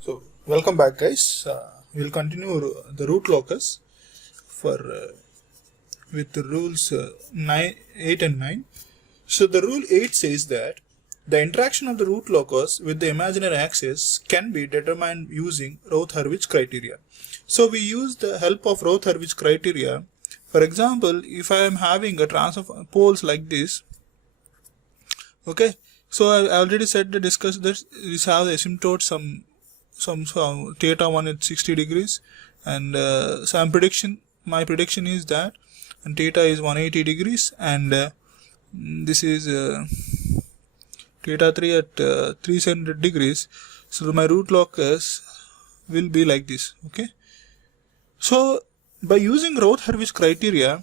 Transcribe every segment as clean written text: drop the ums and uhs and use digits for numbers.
So welcome back, guys. We'll continue the root locus for with the rules 8 and 9. So the rule 8 says that the interaction of the root locus with the imaginary axis can be determined using Routh-Hurwitz criteria. So we use the help of Routh-Hurwitz criteria. For example, if I am having a transfer poles like this, okay. So I already said to discuss this. We have the asymptote some theta 1 at 60 degrees, and some prediction. My prediction is that and theta is 180 degrees, and this is theta 3 at 300 degrees. So my root locus will be like this. Okay. So by using Routh-Hurwitz criteria,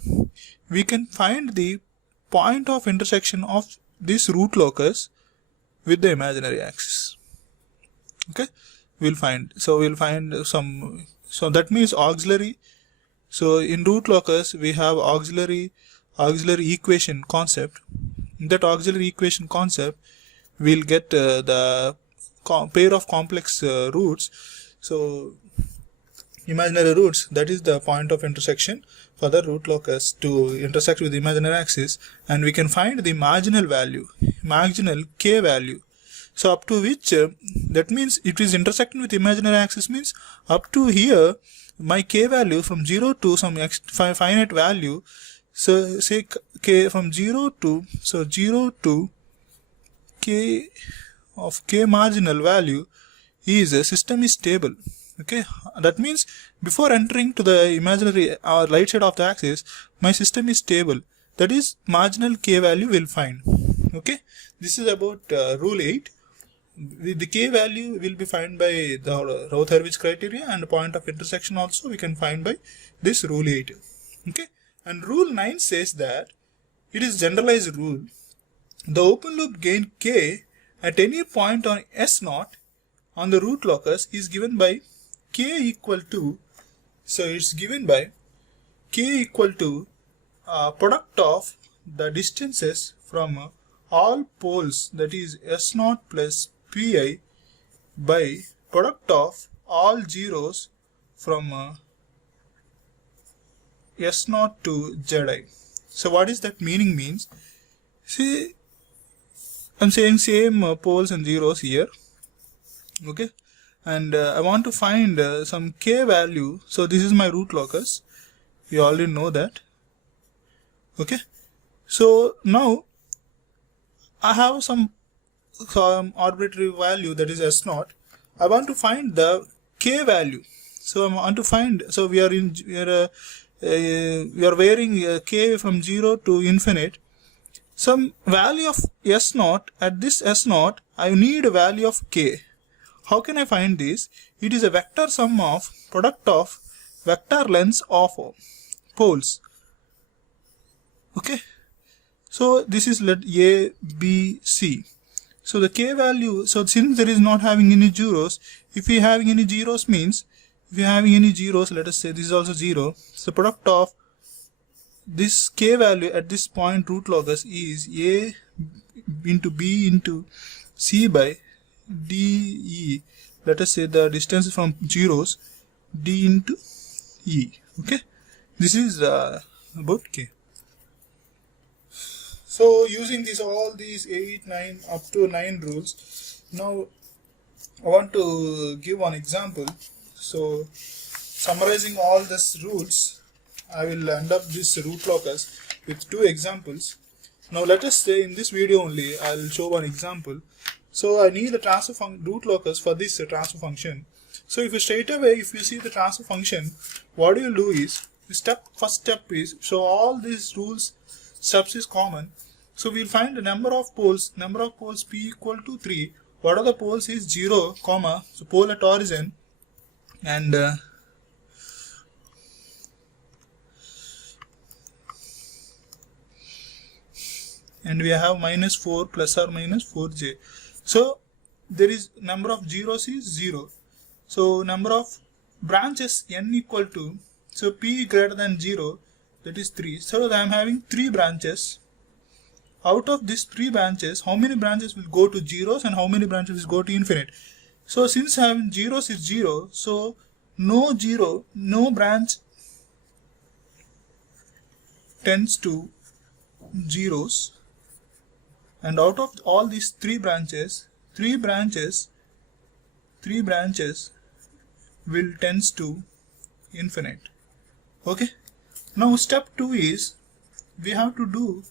we can find the point of intersection of this root locus with the imaginary axis. Okay, we'll find some. So that means auxiliary. So in root locus we have auxiliary equation concept. In that auxiliary equation concept, we'll get the pair of complex roots. So imaginary roots, that is the point of intersection for the root locus to intersect with the imaginary axis, and we can find the marginal k value. So up to which that means it is intersecting with imaginary axis means up to here my k value from 0 to some finite value. So say k from 0 to 0 to k of k marginal value is a system is stable. Okay, that means before entering to the imaginary right side of the axis, my system is stable. That is marginal k value will find. Okay, this is about rule 8. The k value will be found by the Routh-Hurwitz criteria, and point of intersection also we can find by this rule 8. Okay, and rule 9 says that it is generalized rule. The open loop gain k at any point on S0 on the root locus is given by k equal to, so it's given by k equal to product of the distances from all poles, that is S0 plus pi, by product of all zeros from S0 to Zi. So what is that meaning means? See, I'm saying same poles and zeros here. Okay, and I want to find some k value. So this is my root locus. You already know that. Okay, so now I have some arbitrary value, that is S0. I want to find the k value. So I want to find. So we are varying k from 0 to infinite. Some value of S0 at this S0. I need a value of k. How can I find this? It is a vector sum of product of vector lengths of poles. Okay, so this is let A, B, C. So the k value, so since there is not having any zeros, if we having any zeros means, if you having any zeros, let us say this is also 0. So product of this k value at this point root locus is A into B into C by d. Let us say the distance from zeros, d into e. Okay, this is about k. So using all these 8, 9 up to 9 rules, now I want to give one example. So summarizing all these rules, I will end up this root locus with 2 examples. Now let us say in this video only I will show one example. So I need a transfer root locus for this transfer function. So if you straight away, if you see the transfer function, what you will do is, first step is, so all these rules steps is common. So we will find the number of poles p equal to 3. What are the poles is 0, comma, so pole at origin, and we have minus 4 plus or minus 4j. So there is number of zeros is 0. So number of branches n equal to, so p greater than 0, that is 3. So I am having 3 branches. Out of these 3 branches, how many branches will go to zeros and how many branches will go to infinite? So since having zeros is 0, so no branch tends to zeros, and out of all these three branches will tends to infinite. Okay, now step 2 is we have to do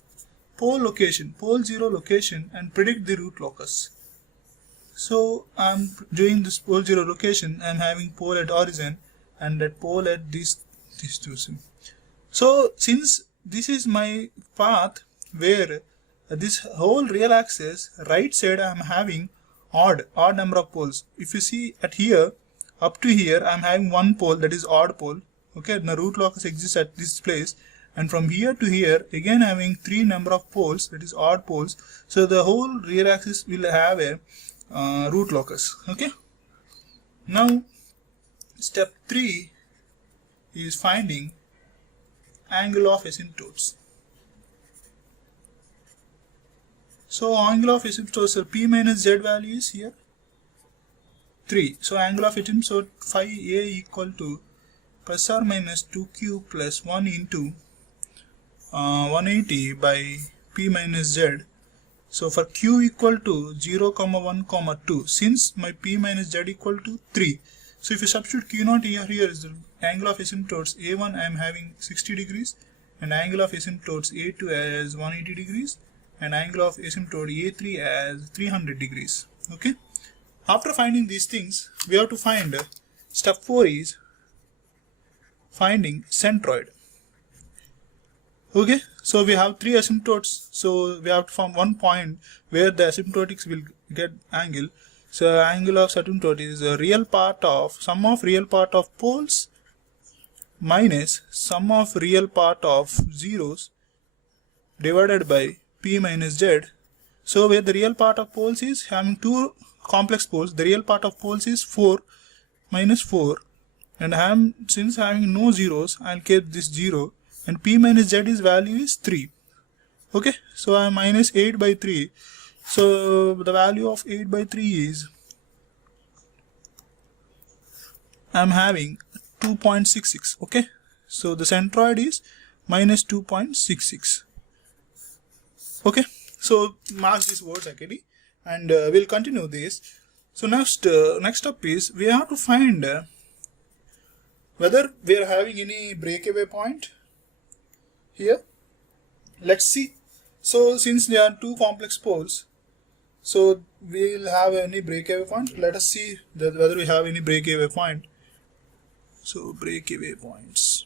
pole 0 location and predict the root locus. So I'm doing this pole 0 location. I'm having pole at origin and at pole at these two. So since this is my path where this whole real axis right side I'm having odd number of poles. If you see at here up to here I'm having one pole, that is odd pole. Okay, the root locus exists at this place, and from here to here again having 3 number of poles, that is odd poles. So the whole real axis will have a root locus. Okay, now step 3 is finding angle of asymptotes. So angle of asymptotes, P minus Z value is here 3. So angle of asymptote phi A equal to plus or minus 2q plus 1 into 180 by P minus Z. So for q equal to 0, 1, 2, since my P minus Z equal to 3. So if you substitute q naught here is the angle of asymptotes A1 I am having 60 degrees, and angle of asymptotes A2 as 180 degrees, and angle of asymptote A3 as 300 degrees. Okay. After finding these things, we have to find step 4 is finding centroid. Okay, so we have 3 asymptotes, so we have to find one point where the asymptotics will get angle. So angle of asymptote is a real part of sum of real part of poles minus sum of real part of zeros divided by P minus Z. So where the real part of poles is having 2 complex poles, the real part of poles is 4 minus 4, and since having no zeros, I'll keep this 0, and P minus Z is value is 3. Okay, so I am minus 8 by 3. So the value of 8 by 3 is I'm having 2.66. Okay, so the centroid is minus 2.66. Okay, so mark these words actually, and we'll continue this. So next up is we have to find whether we are having any breakaway point here. Let's see. So since there are 2 complex poles, so we will have any breakaway point. Let us see whether we have any breakaway point. So breakaway points.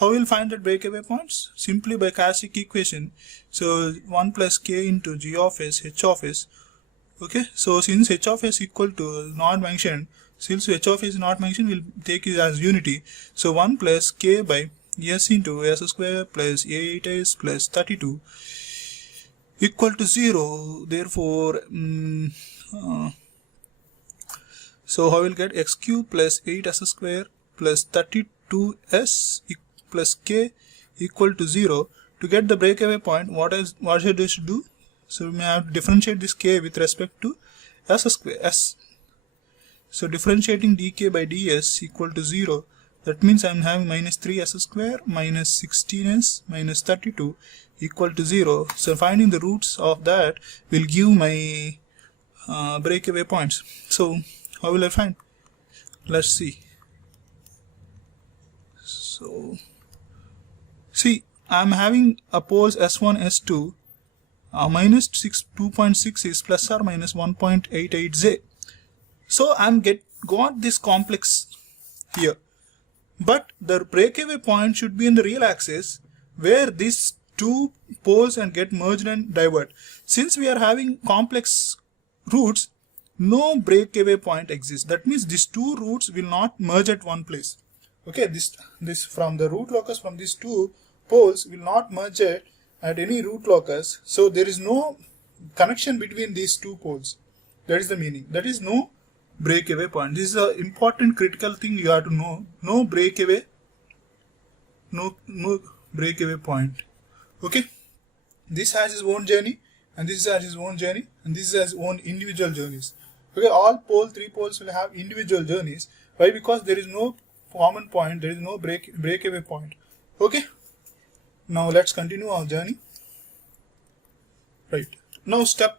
How we will find that breakaway points? Simply by classic equation. So 1 plus k into g of s h of s. Okay, so since h of s equal to not mentioned, since h of s is not mentioned, we'll take it as unity. So 1 plus k by s into s square plus 8s plus 32 equal to 0. Therefore, so how we'll get x cube plus 8s square plus 32s plus k equal to 0. To get the breakaway point, what should we do? So we have to differentiate this k with respect to s square s. So differentiating dk by ds equal to 0. That means I am having minus 3s square minus 16s minus 32 equal to 0. So finding the roots of that will give my breakaway points. So how will I find? Let's see. So see, I am having a poles S1, S2. Minus 2.6 is plus or minus 1.88z. So I'm got this complex here. But the breakaway point should be in the real axis where these 2 poles and get merged and divert. Since we are having complex roots, no breakaway point exists. That means these 2 roots will not merge at one place. Okay, this from the root locus from these 2 poles will not merge at any root locus. So there is no connection between these 2 poles. That is the meaning. That is no breakaway point. This is an important critical thing you have to know. No breakaway point. Okay, this has its own journey, and this has its own journey, and this has its own individual journeys. Okay, all three poles will have individual journeys. Why? Because there is no common point, there is no breakaway point. Okay, now let's continue our journey. Right, now step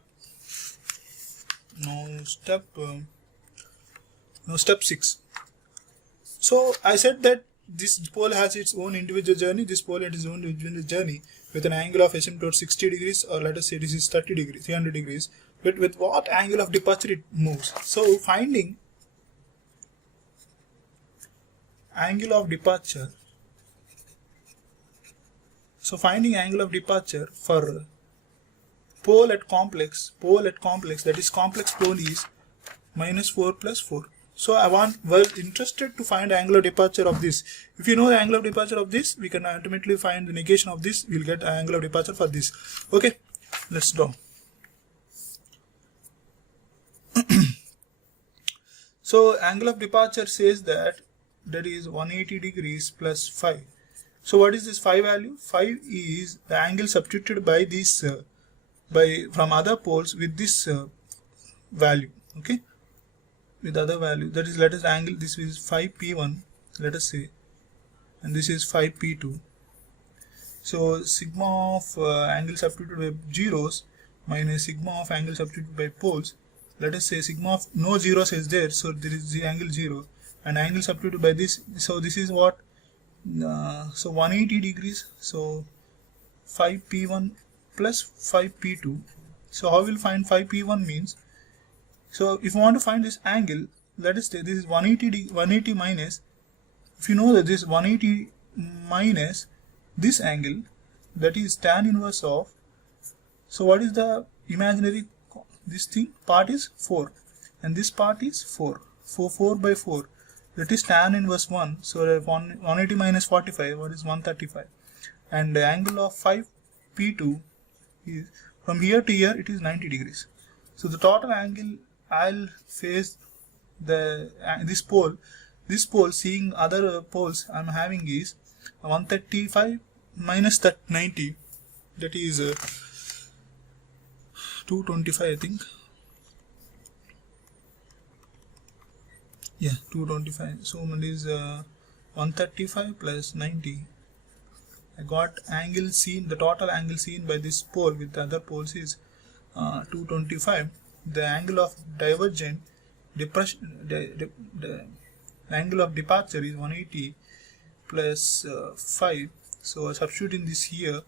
6. So I said that this pole has its own individual journey, this pole has its own individual journey with an angle of asymptote 60 degrees, or let us say this is 30 degrees, 300 degrees. But with what angle of departure it moves? So finding angle of departure. So finding angle of departure for pole at complex, that is complex pole is -4 plus 4. So we're interested to find angle of departure of this. If you know the angle of departure of this, we can ultimately find the negation of this. We'll get angle of departure for this. Okay, let's draw. So angle of departure says that is 180 degrees plus 5. So what is this 5 value? 5 is the angle substituted by this from other poles with this value. Okay, with other value, that is, let us angle, this is 5p1, let us say, and this is 5p2. So sigma of angle substituted by zeros minus sigma of angle substituted by poles, let us say sigma of no zeros is there, so there is the angle 0, and angle substituted by this, so this is what, so 180 degrees, so 5p1 plus 5p2. So how will find 5p1 means, so if you want to find this angle, let us say this is 180 minus, if you know that this 180 minus this angle, that is tan inverse of, so what is the imaginary, this thing part is 4 and this part is 4 by 4, that is tan inverse 1, so 180 minus 45, what is 135, and the angle of 5p2 is from here to here, it is 90 degrees. So the total angle I'll face this pole seeing other poles I'm having is 135 minus 90, that is 225, I think. Yeah, 225. So it is 135 plus 90. I got angle seen, the total angle seen by this pole with the other poles is 225. The angle of divergent depression, the angle of departure is 180 plus 5. So substituting this here,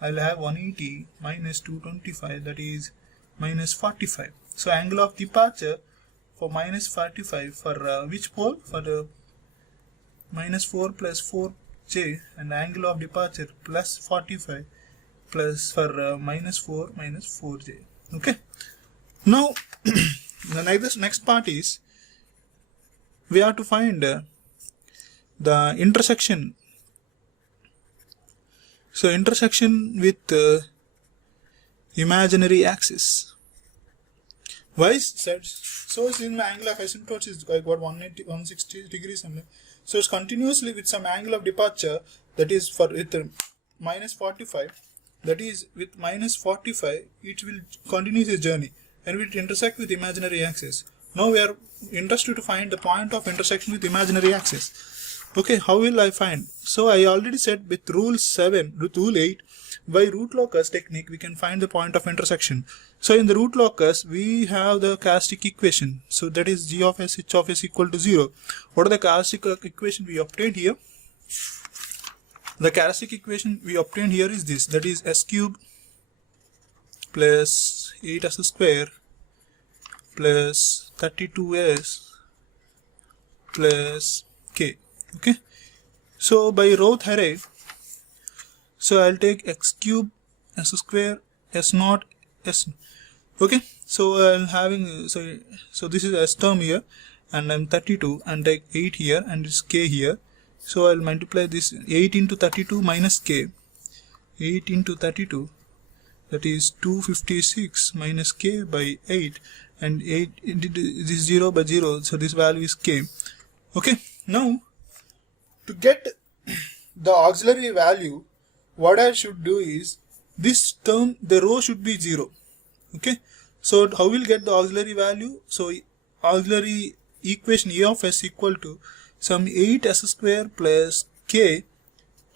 I will have 180 minus 225, that is minus 45. So angle of departure for minus 45 for which pole? For the minus 4 plus 4j, and angle of departure plus 45 plus for minus 4 minus 4j. Okay. Now the next part is we have to find the intersection. So intersection with imaginary axis. Why is that? So in the angle of asymptotes is I got 160 degrees, and so it's continuously with some angle of departure, that is for with minus 45, that is with minus 45 it will continue its journey and will intersect with imaginary axis. Now we are interested to find the point of intersection with imaginary axis. Okay, how will I find? So I already said with rule 8, by root locus technique we can find the point of intersection. So in the root locus we have the characteristic equation. So that is g of s h of s equal to 0. What are the characteristic equation we obtained here? The characteristic equation we obtained here is this, that is s cube plus 8s square plus 32s plus k. Okay, so by Roth-Harary, so I'll take x cube, s square, s naught, s. Okay, so I'm having, so this is s term here, and I'm 32, and take 8 here, and it's k here. So I'll multiply this 8 into 32 minus k, 8 into 32, that is 256 minus k by 8, and 8 this 0 by 0, so this value is k. Okay, now to get the auxiliary value, what I should do is this term, the row should be 0. Okay, so how will get the auxiliary value? So auxiliary equation A of s equal to some 8s square plus k.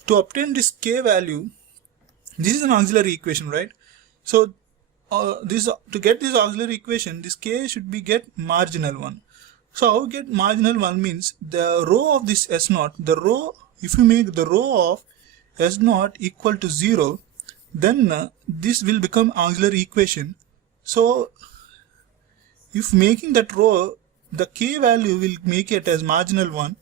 To obtain this k value, this is an auxiliary equation, right? So this to get this auxiliary equation, this k should be get marginal one. So how get marginal one means the row of this s naught, the row, if you make the row of s naught equal to 0, then this will become auxiliary equation. So if making that row, the k value will make it as marginal 1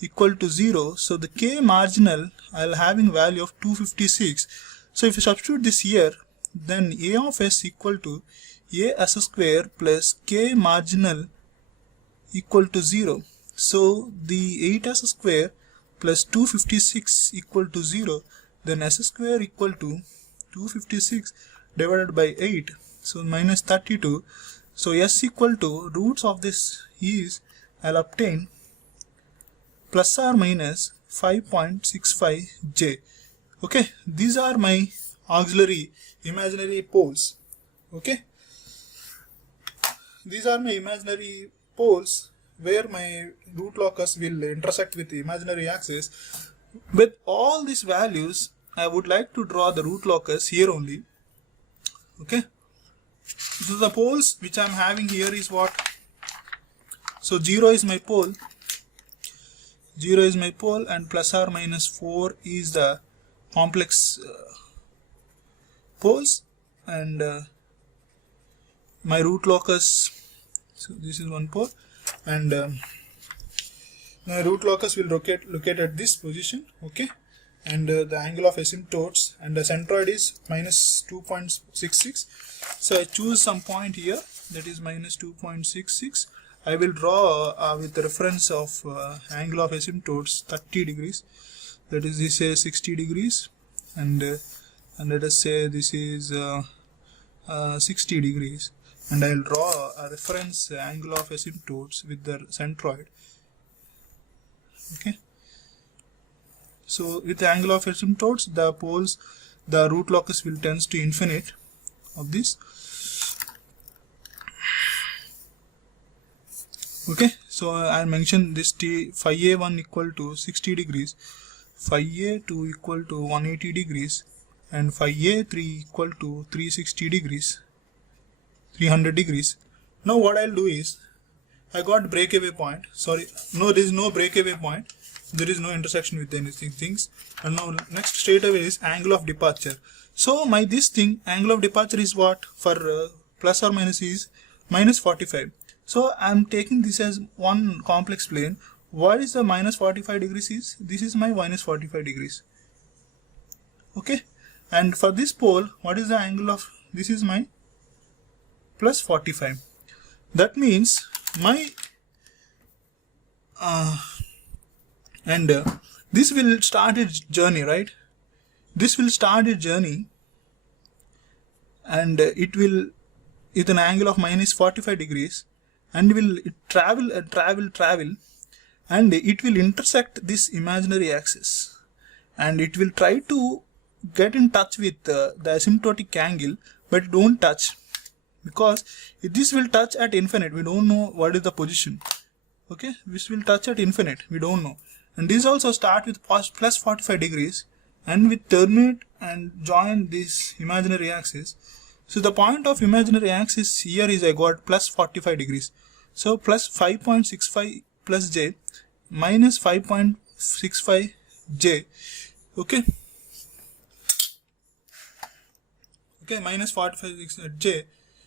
equal to 0. So the k marginal I'll having value of 256. So if you substitute this here, then A of s equal to as square plus k marginal equal to 0. So the 8s square plus 256 equal to 0. Then s square equal to 256 divided by 8. So minus 32. So s equal to roots of this is I'll obtain plus or minus 5.65 j. Okay, these are my auxiliary imaginary poles. Okay, these are my imaginary poles where my root locus will intersect with the imaginary axis. With all these values, I would like to draw the root locus here only. Okay, so the poles which I am having here is what? So 0 is my pole, 0 is my pole, and plus or minus 4 is the complex poles, and my root locus, so this is one pole, and my root locus will locate at this position. Okay, and the angle of asymptotes and the centroid is minus 2.66. so I choose some point here, that is minus 2.66. I will draw with the reference of angle of asymptotes 30 degrees, that is this is 60 degrees, and let us say this is 60 degrees, and I will draw a reference angle of asymptotes with the centroid. Okay, so with the angle of asymptotes, the poles, the root locus will tends to infinite of this. Okay, so I mentioned this phi a1 equal to 60 degrees, phi a2 equal to 180 degrees, and phi a3 equal to 360 degrees, 300 degrees. Now what I'll do is, I got breakaway point. Sorry, no, there is no breakaway point. There is no intersection with anything things. And now next straight away is angle of departure. So my this thing, angle of departure is what? For plus or minus is minus 45. So I am taking this as one complex plane. What is the minus 45 degrees is? This is my minus 45 degrees. Okay. And for this pole, what is the angle of? This is my plus 45. That means my this will start its journey, right? This will start its journey, and it will with an angle of minus 45 degrees, and will travel, and it will intersect this imaginary axis, and it will try to get in touch with the asymptotic angle, but don't touch, because if this will touch at infinite, we don't know what is the position. Okay, this will touch at infinite, we don't know. And this also start with plus 45 degrees and with terminate and join this imaginary axis. So the point of imaginary axis here is I got plus 45 degrees. So plus 5.65 plus j minus 5.65 j. Okay. Okay, minus 45 j.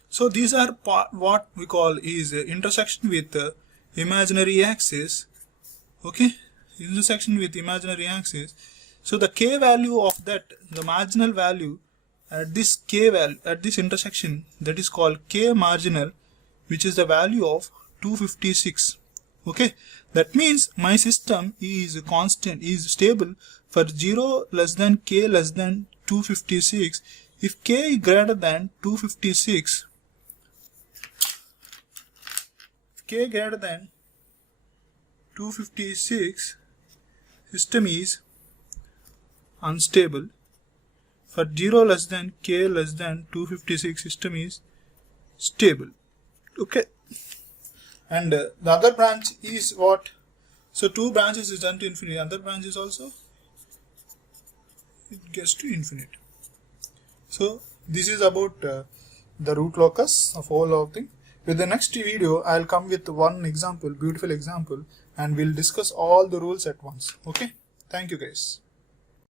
So these are what we call is intersection with imaginary axis. Okay, intersection with imaginary axis. So the k value of that, the marginal value at this k value at this intersection, that is called k marginal, which is the value of 256. Okay, that means my system is constant, is stable for 0 less than k less than 256. If k is greater than 256, k greater than 256, system is unstable. For 0 less than k less than 256, system is stable. Okay, And the other branch is what? So 2 branches is done to infinity. Other branch is also, it gets to infinite. So this is about the root locus of all of things. With the next video, I'll come with one example, beautiful example, and we'll discuss all the rules at once. Okay. Thank you guys.